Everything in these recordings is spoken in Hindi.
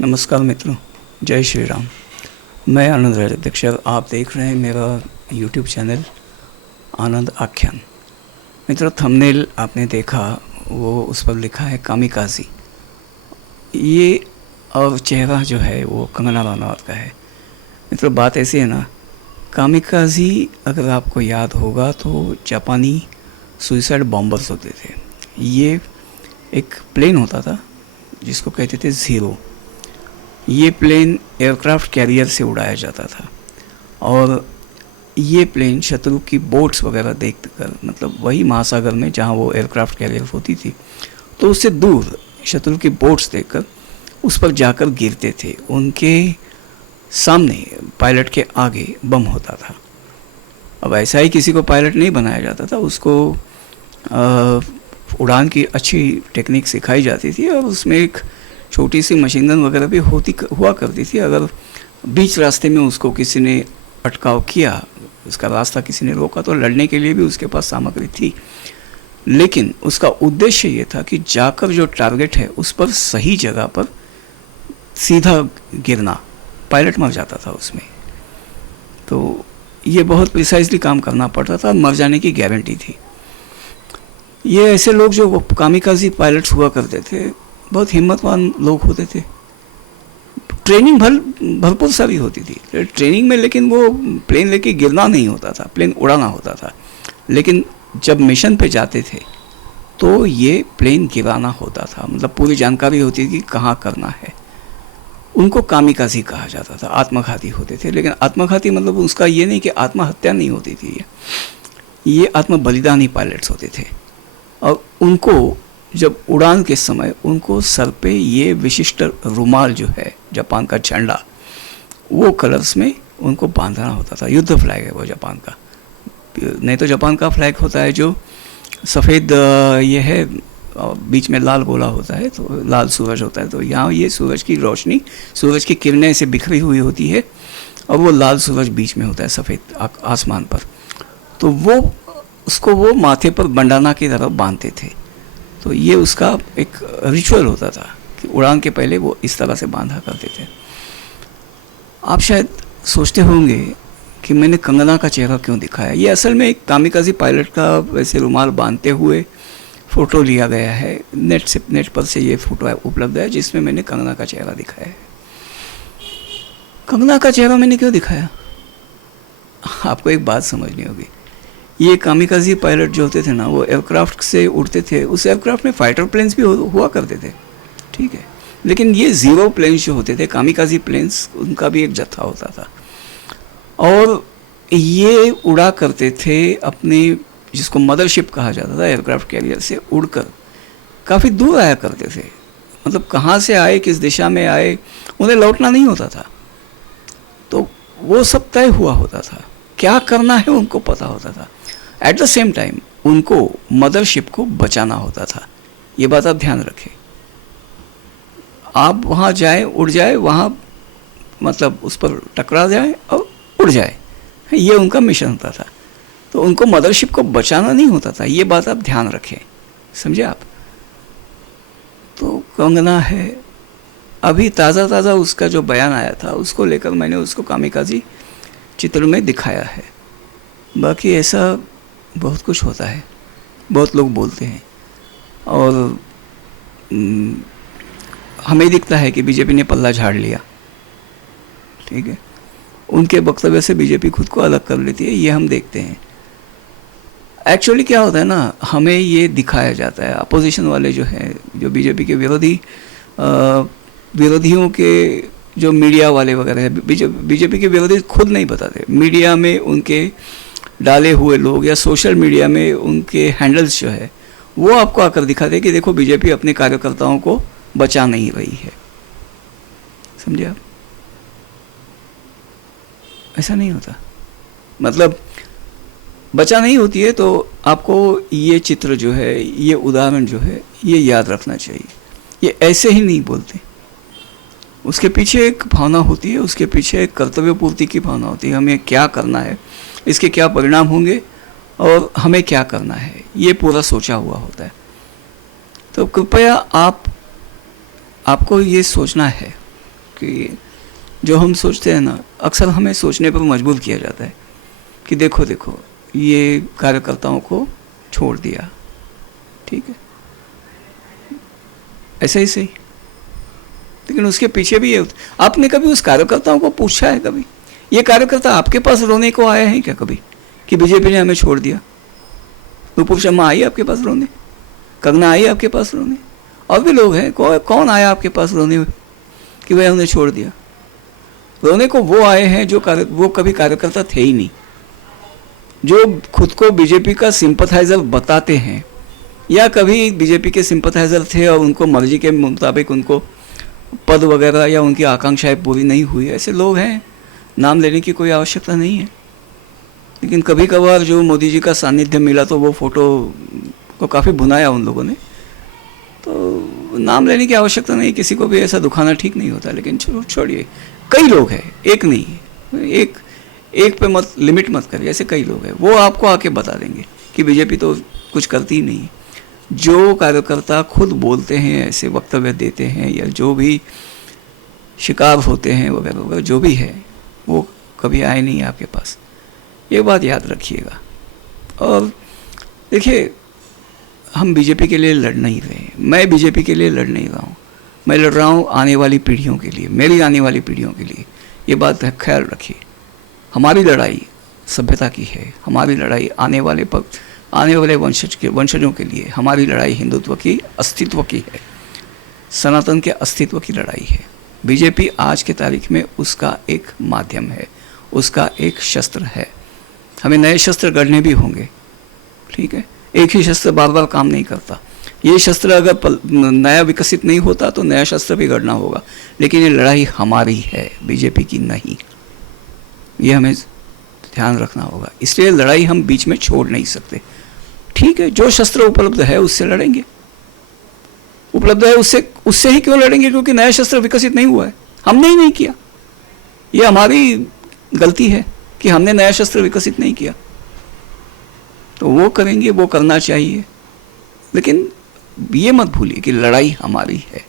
नमस्कार मित्रों, जय श्री राम। मैं आनंद राजाध्यक्ष, आप देख रहे हैं मेरा यूट्यूब चैनल आनंद आख्यान। मित्रों, थंबनेल आपने देखा, वो उस पर लिखा है कामिकाज़ी। ये और चेहरा जो है वो कंगना रनौत का है। मित्रों, बात ऐसी है ना, कामिकाज़ी अगर आपको याद होगा तो जापानी सुइसाइड बॉम्बर्स होते थे। ये एक प्लेन होता था जिसको कहते थे ज़ीरो। ये प्लेन एयरक्राफ्ट कैरियर से उड़ाया जाता था और ये प्लेन शत्रु की बोट्स वगैरह देखकर, मतलब वही महासागर में जहाँ वो एयरक्राफ्ट कैरियर होती थी, तो उससे दूर शत्रु की बोट्स देखकर उस पर जाकर गिरते थे। उनके सामने पायलट के आगे बम होता था। अब ऐसा ही किसी को पायलट नहीं बनाया जाता था, उसको उड़ान की अच्छी टेक्निक सिखाई जाती थी और उसमें एक छोटी सी मशीन गन वगैरह भी हुआ करती थी। अगर बीच रास्ते में उसको किसी ने अटकाव किया, उसका रास्ता किसी ने रोका, तो लड़ने के लिए भी उसके पास सामग्री थी। लेकिन उसका उद्देश्य ये था कि जाकर जो टारगेट है उस पर सही जगह पर सीधा गिरना। पायलट मर जाता था उसमें, तो ये बहुत प्रिसाइजली काम करना पड़ता था, मर जाने की गारंटी थी। ये ऐसे लोग जो कामिकाज़ी पायलट्स हुआ करते थे, बहुत हिम्मतवान लोग होते थे। ट्रेनिंग भरपूर सारी होती थी ट्रेनिंग में, लेकिन वो प्लेन लेके गिरना नहीं होता था, प्लेन उड़ाना होता था। लेकिन जब मिशन पे जाते थे तो ये प्लेन गिराना होता था, मतलब पूरी जानकारी होती थी कि कहाँ करना है। उनको कामिकाज़ी कहा जाता था, आत्मघाती होते थे। लेकिन आत्मघाती मतलब उसका ये नहीं कि आत्महत्या नहीं होती थी, ये आत्म बलिदानी पायलट्स होते थे। और उनको जब उड़ान के समय उनको सर पे ये विशिष्ट रुमाल जो है जापान का झंडा, वो कलर्स में उनको बांधना होता था। युद्ध फ्लैग है वो जापान का, नहीं तो जापान का फ्लैग होता है जो सफ़ेद ये है, बीच में लाल गोला होता है, तो लाल सूरज होता है। तो यहाँ ये सूरज की रोशनी, सूरज की किरणें से बिखरी हुई होती है और वो लाल सूरज बीच में होता है सफ़ेद आसमान पर। तो वो उसको वो माथे पर बंडाना की तरह बांधते थे। तो ये उसका एक रिचुअल होता था कि उड़ान के पहले वो इस तरह से बांधा करते थे। आप शायद सोचते होंगे कि मैंने कंगना का चेहरा क्यों दिखाया। ये असल में एक कामिकाज़ी पायलट का वैसे रुमाल बांधते हुए फ़ोटो लिया गया है। नेट पर से ये फ़ोटो उपलब्ध है जिसमें मैंने कंगना का चेहरा दिखाया है। कंगना का चेहरा मैंने क्यों दिखाया, आपको एक बात समझनी होगी। ये कामिकाज़ी पायलट जो होते थे ना, वो एयरक्राफ्ट से उड़ते थे। उस एयरक्राफ्ट में फाइटर प्लेन्स भी हुआ करते थे, ठीक है। लेकिन ये ज़ीरो प्लेन्स जो होते थे, कामिकाज़ी प्लेन्स, उनका भी एक जत्था होता था और ये उड़ा करते थे अपने, जिसको मदरशिप कहा जाता था, एयरक्राफ्ट कैरियर से उड़कर काफ़ी दूर आया करते थे। मतलब कहाँ से आए, किस दिशा में आए, उन्हें लौटना नहीं होता था। तो वो सब तय हुआ होता था, क्या करना है उनको पता होता था। एट द सेम टाइम उनको मदरशिप को बचाना होता था। ये बात आप ध्यान रखें। आप वहाँ जाए, उड़ जाए, वहाँ मतलब उस पर टकरा जाए और उड़ जाए, ये उनका मिशन होता था। तो उनको मदरशिप को बचाना नहीं होता था, ये बात आप ध्यान रखें, समझे आप। तो कंगना है, अभी ताज़ा उसका जो बयान आया था उसको लेकर मैंने उसको कामिकाज़ी चित्र में दिखाया है। बाकी ऐसा बहुत कुछ होता है, बहुत लोग बोलते हैं और हमें दिखता है कि बीजेपी ने पल्ला झाड़ लिया, ठीक है। उनके वक्तव्य से बीजेपी खुद को अलग कर लेती है, ये हम देखते हैं। एक्चुअली क्या होता है ना, हमें ये दिखाया जाता है, अपोजिशन वाले जो हैं, जो बीजेपी के विरोधियों के जो मीडिया वाले वगैरह है, बीजेपी के विरोधी खुद नहीं बताते। मीडिया में उनके डाले हुए लोग या सोशल मीडिया में उनके हैंडल्स जो है वो आपको आकर दिखाते कि देखो बीजेपी अपने कार्यकर्ताओं को बचा नहीं रही है, समझे आप। ऐसा नहीं होता, मतलब बचा नहीं होती है। तो आपको ये चित्र जो है, ये उदाहरण जो है, ये याद रखना चाहिए। ये ऐसे ही नहीं बोलते, उसके पीछे एक भावना होती है, उसके पीछे एक कर्तव्य पूर्ति की भावना होती है। हमें क्या करना है, इसके क्या परिणाम होंगे और हमें क्या करना है, ये पूरा सोचा हुआ होता है। तो कृपया आपको ये सोचना है कि जो हम सोचते हैं ना, अक्सर हमें सोचने पर मजबूर किया जाता है कि देखो देखो ये कार्यकर्ताओं को छोड़ दिया, ठीक है, ऐसा ही सही, लेकिन उसके पीछे भी ये, आपने कभी उस कार्यकर्ताओं को पूछा है कभी, ये कार्यकर्ता आपके पास रोने को आया है क्या कभी कि बीजेपी ने हमें छोड़ दिया? नुपुर शर्मा आई आपके पास रोने, कंगना आई आपके पास रोने, और भी लोग हैं, कौन आया आपके पास रोने कि भाई हमने छोड़ दिया? रोने को वो आए हैं जो वो कभी कार्यकर्ता थे ही नहीं, जो खुद को बीजेपी का सिंपथाइजर बताते हैं या कभी बीजेपी के सिंपथाइजर थे और उनको मर्जी के मुताबिक उनको पद वगैरह या उनकी आकांक्षाएं पूरी नहीं हुई, ऐसे लोग हैं, नाम लेने की कोई आवश्यकता नहीं है। लेकिन कभी कभार जो मोदी जी का सानिध्य मिला तो वो फोटो को काफ़ी भुनाया उन लोगों ने, तो नाम लेने की आवश्यकता नहीं, किसी को भी ऐसा दुखाना ठीक नहीं होता। लेकिन छोड़िए, कई लोग हैं, एक नहीं, एक पे मत लिमिट मत करिए, ऐसे कई लोग हैं, वो आपको आके बता देंगे कि बीजेपी तो कुछ करती ही नहीं। जो कार्यकर्ता खुद बोलते हैं, ऐसे वक्तव्य देते हैं या जो भी शिकार होते हैं वगैरह वगैरह जो भी है, वो कभी आए नहीं आपके पास, ये बात याद रखिएगा। और देखिए, हम बीजेपी के लिए लड़ नहीं रहे, मैं बीजेपी के लिए लड़ नहीं रहा हूँ, मैं लड़ रहा हूँ आने वाली पीढ़ियों के लिए, मेरी आने वाली पीढ़ियों के लिए। ये बात ख्याल रखिए, हमारी लड़ाई सभ्यता की है, हमारी लड़ाई आने वाले वंशजों के लिए, हमारी लड़ाई हिंदुत्व की, अस्तित्व की है, सनातन के अस्तित्व की लड़ाई है। बीजेपी आज के तारीख में उसका एक माध्यम है, उसका एक शस्त्र है। हमें नए शस्त्र गढ़ने भी होंगे, ठीक है, एक ही शस्त्र बार बार काम नहीं करता। ये शस्त्र अगर नया विकसित नहीं होता तो नया शस्त्र भी गढ़ना होगा, लेकिन ये लड़ाई हमारी है, बीजेपी की नहीं, ये हमें ध्यान रखना होगा। इसलिए लड़ाई हम बीच में छोड़ नहीं सकते, ठीक है, जो शस्त्र उपलब्ध है उससे लड़ेंगे, उपलब्ध है उससे ही क्यों लड़ेंगे? क्योंकि नया शस्त्र विकसित नहीं हुआ है, हमने ही नहीं किया, ये हमारी गलती है कि हमने नया शस्त्र विकसित नहीं किया। तो वो करेंगे, वो करना चाहिए, लेकिन ये मत भूलिए कि लड़ाई हमारी है।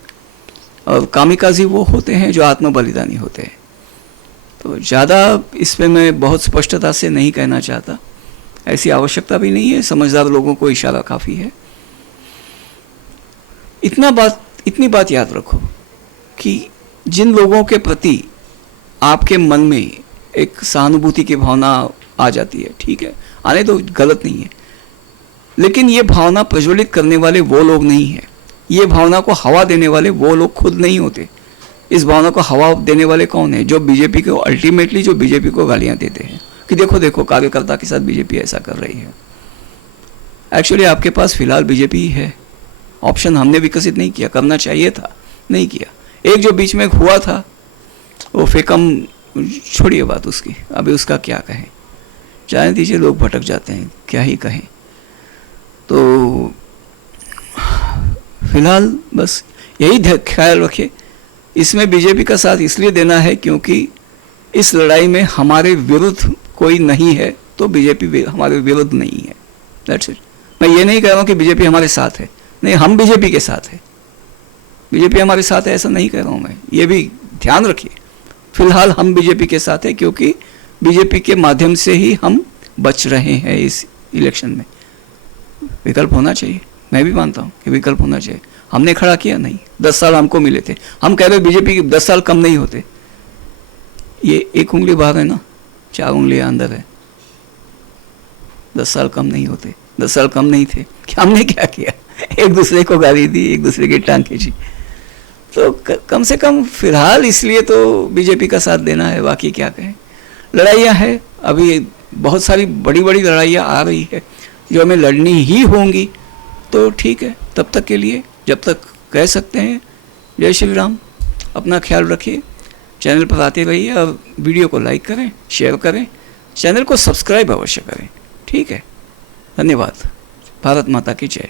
और कामिकाजी वो होते हैं जो आत्म बलिदानी होते हैं। तो ज़्यादा इस पर मैं बहुत स्पष्टता से नहीं कहना चाहता, ऐसी आवश्यकता भी नहीं है, समझदार लोगों को इशारा काफ़ी है। इतनी बात याद रखो कि जिन लोगों के प्रति आपके मन में एक सहानुभूति की भावना आ जाती है, ठीक है, आने तो गलत नहीं है, लेकिन ये भावना प्रज्वलित करने वाले वो लोग नहीं हैं, ये भावना को हवा देने वाले वो लोग खुद नहीं होते। इस भावना को हवा देने वाले कौन है? जो बीजेपी को अल्टीमेटली जो बीजेपी को गालियां देते हैं कि देखो देखो कार्यकर्ता के साथ बीजेपी ऐसा कर रही है। एक्चुअली आपके पास फिलहाल बीजेपी ही है, ऑप्शन हमने विकसित नहीं किया, करना चाहिए था, नहीं किया। एक जो बीच में हुआ था वो फेकम, छोड़िए बात उसकी, अभी उसका क्या कहें, जाने दीजिए, लोग भटक जाते हैं, क्या ही कहें। तो फिलहाल बस यही ख्याल रखिए, इसमें बीजेपी का साथ इसलिए देना है क्योंकि इस लड़ाई में हमारे विरुद्ध कोई नहीं है, तो बीजेपी हमारे विरुद्ध नहीं है, दैट्स इट। मैं ये नहीं कह रहा हूँ कि बीजेपी हमारे साथ है, नहीं, हम बीजेपी के साथ है, बीजेपी हमारे साथ है ऐसा नहीं कह रहा हूँ मैं, ये भी ध्यान रखिए। फिलहाल हम बीजेपी के साथ है क्योंकि बीजेपी के माध्यम से ही हम बच रहे हैं इस इलेक्शन में। विकल्प होना चाहिए, मैं भी मानता हूँ कि विकल्प होना चाहिए। हमने खड़ा किया नहीं, 10 साल हमको मिले थे, हम कह रहे बीजेपी के 10 साल कम नहीं होते, ये एक उंगली बाहर है ना, 4 उंगलियां अंदर है, 10 साल कम नहीं होते, 10 साल कम नहीं थे, कि हमने क्या किया, एक दूसरे को गाली दी, एक दूसरे की टांग खींची। तो कम से कम फिलहाल इसलिए तो बीजेपी का साथ देना है, बाकी क्या कहें। लड़ाइयाँ हैं, अभी बहुत सारी बड़ी बड़ी लड़ाइयाँ आ रही है जो हमें लड़नी ही होंगी, तो ठीक है, तब तक के लिए जब तक कह सकते हैं जय श्री राम। अपना ख्याल रखिए, चैनल पर आते रहिए और वीडियो को लाइक करें, शेयर करें, चैनल को सब्सक्राइब अवश्य करें, ठीक है। धन्यवाद। भारत माता की जय।